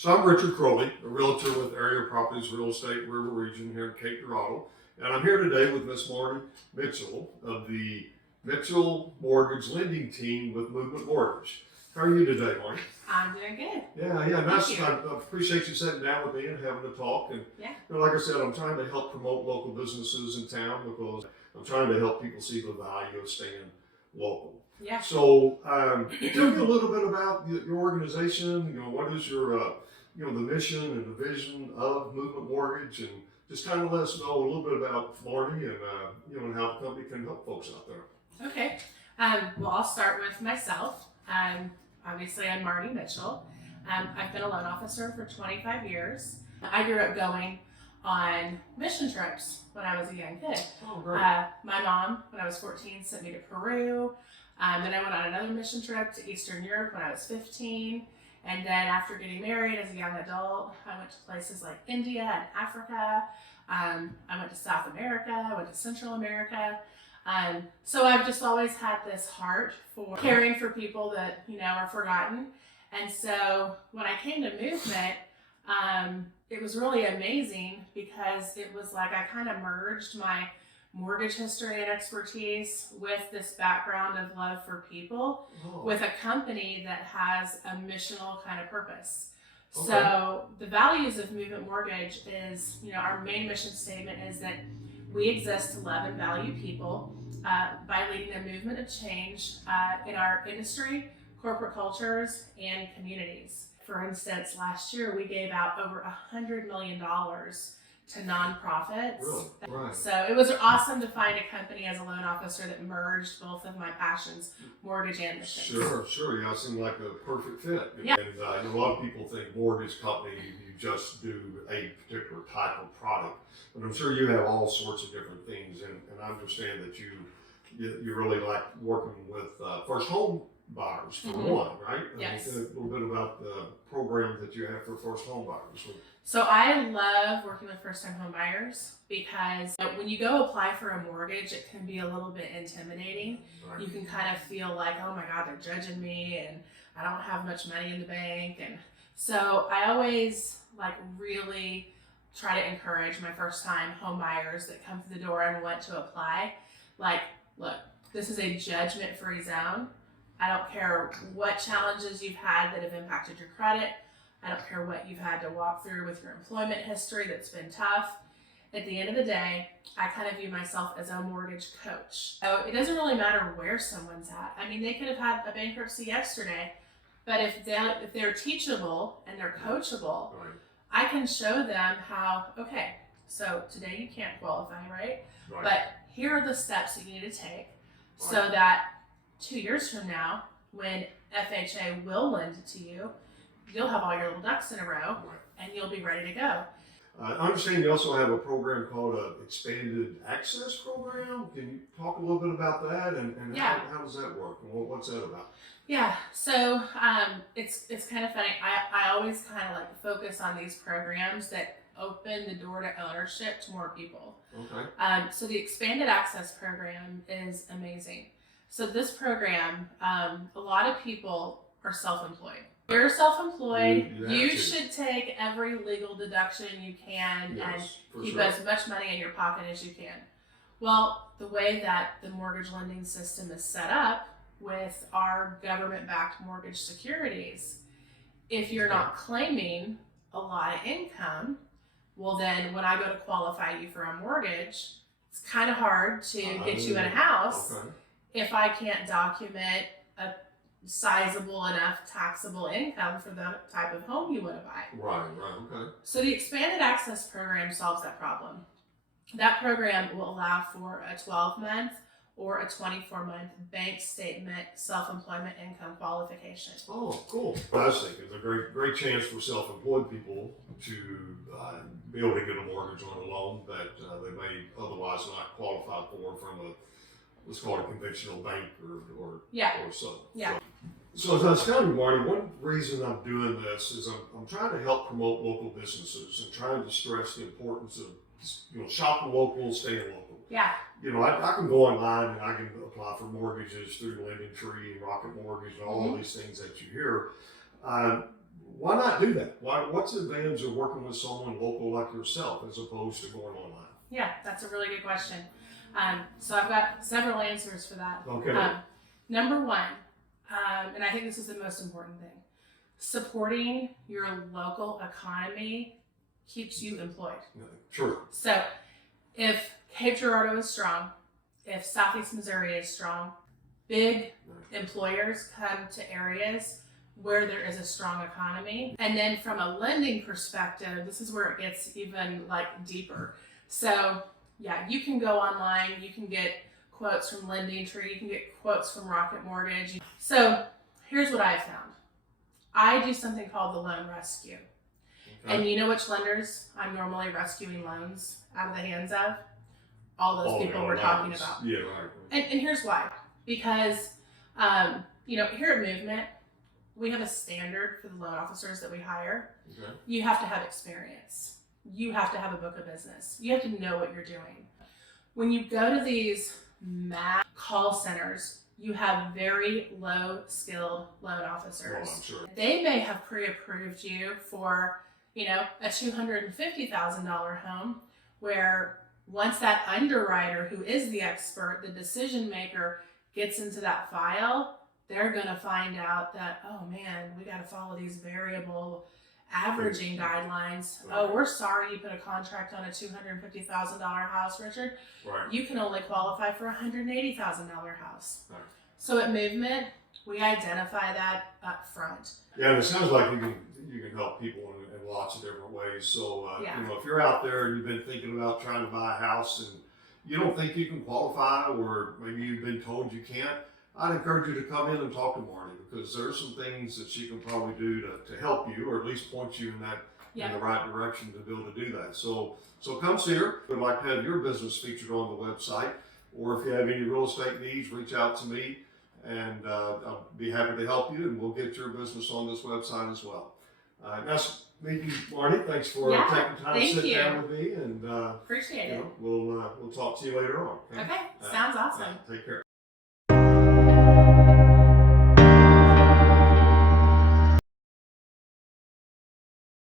So I'm Richard Crowley, a realtor with Area Properties Real Estate River Region here in Cape Girardeau. And I'm here today with Miss Marnie Mitchell of the Mitchell Mortgage Lending Team with Movement Mortgage. How are you today, Marnie? I'm doing good. Yeah, nice. I appreciate you sitting down with me and having a talk. And like I said, I'm trying to help promote local businesses in town because I'm trying to help people see the value of staying local. Yeah. So, tell me a little bit about your organization. What is your, the mission and the vision of Movement Mortgage, and just kind of let us know a little bit about Marnie and and how the company can help folks out there. Okay. Well, I'll start with myself. Obviously, I'm Marnie Mitchell. I've been a loan officer for 25 years. I grew up going on mission trips when I was a young kid. Oh, great. My mom, when I was 14, sent me to Peru. Then I went on another mission trip to Eastern Europe when I was 15. And then after getting married as a young adult, I went to places like India and Africa. I went to South America, I went to Central America. So I've just always had this heart for caring for people that, are forgotten. And so when I came to Movement, it was really amazing because it was like I kind of merged my mortgage history and expertise with this background of love for people with a company that has a missional kind of purpose. Okay. So the values of Movement Mortgage is, our main mission statement is that we exist to love and value people by leading a movement of change in our industry, corporate cultures, and communities. For instance, last year we gave out over $100 million to nonprofits. Really? Right. So it was awesome to find a company as a loan officer that merged both of my passions, mortgage and missions. Sure. Yeah, it seemed like a perfect fit. Yeah. And a lot of people think mortgage company, you just do a particular type of product. But I'm sure you have all sorts of different things. And I understand that you really like working with first home buyers for one, right? Yes. A little bit about the program that you have for first home buyers. So I love working with first-time home buyers because when you go apply for a mortgage, it can be a little bit intimidating. Right. You can kind of feel like, oh my God, they're judging me and I don't have much money in the bank. And so I always really try to encourage my first-time home buyers that come through the door and want to apply. Look, this is a judgment-free zone. I don't care what challenges you've had that have impacted your credit. I don't care what you've had to walk through with your employment history that's been tough. At the end of the day, I kind of view myself as a mortgage coach. So it doesn't really matter where someone's at. I mean, they could have had a bankruptcy yesterday, but if they're teachable and they're coachable, right, I can show them how, okay, so today you can't qualify, right? But here are the steps that you need to take so that 2 years from now, when FHA will lend it to you, you'll have all your little ducks in a row and you'll be ready to go. I understand you also have a program called an Expanded Access Program. Can you talk a little bit about that and how does that work? And what's that about? Yeah, so it's kind of funny. I always kind of like to focus on these programs that open the door to ownership to more people. Okay. So the Expanded Access Program is amazing. So this program, a lot of people are self-employed. You're self-employed, you should take every legal deduction you can and keep as much money in your pocket as you can. Well, the way that the mortgage lending system is set up with our government-backed mortgage securities, if you're not claiming a lot of income, well then when I go to qualify you for a mortgage, it's kind of hard to get you in a house if I can't document a sizable enough taxable income for the type of home you want to buy. Right, okay. So the Expanded Access Program solves that problem. That program will allow for a 12-month or a 24-month bank statement self-employment income qualification. Oh, cool. I think it's a great chance for self-employed people to be able to get a mortgage on a loan that they may otherwise not qualify for from a, let's call it a conventional bank or so. Yeah. So as I was telling you, Marnie, one reason I'm doing this is I'm trying to help promote local businesses and trying to stress the importance of shopping local, staying local. Yeah. I can go online and I can apply for mortgages through Lending Tree and Rocket Mortgage and all of these things that you hear. why not do that? What's the advantage of working with someone local like yourself as opposed to going online? Yeah, that's a really good question. So I've got several answers for that. Okay. Number one, and I think this is the most important thing, supporting your local economy keeps you employed. Sure. So if Cape Girardeau is strong, if Southeast Missouri is strong, big employers come to areas where there is a strong economy. And then from a lending perspective, this is where it gets even like deeper. So yeah, you can go online, you can get quotes from Lending Tree, you can get quotes from Rocket Mortgage. So here's what I've found. I do something called the loan rescue. Okay. And you know which lenders I'm normally rescuing loans out of the hands of? All those people we're talking about. Yeah, right. And here's why. Because, here at Movement, we have a standard for the loan officers that we hire. Okay. You have to have experience. You have to have a book of business. You have to know what you're doing. When you go to these mass call centers, you have very low skilled loan officers. Oh, I'm sure. They may have pre-approved you for, a $250,000 home where once that underwriter who is the expert, the decision maker gets into that file, they're going to find out that, oh man, we got to follow these variable averaging guidelines. Oh, we're sorry you put a contract on a $250,000 house, Richard. Right. You can only qualify for a $180,000 house. Right. So at Movement, we identify that up front. Yeah, and it sounds like you can help people in lots of different ways. So, if you're out there and you've been thinking about trying to buy a house and you don't think you can qualify, or maybe you've been told you can't, I'd encourage you to come in and talk to Marnie, because there are some things that she can probably do to help you, or at least point you in the right direction to be able to do that. So come see her. We'd like to have your business featured on the website, or if you have any real estate needs, reach out to me, and I'll be happy to help you, and we'll get your business on this website as well. Nice meeting you, Marnie. Thanks for taking time to sit down with me, and appreciate it. we'll talk to you later on. Okay, sounds awesome. Take care.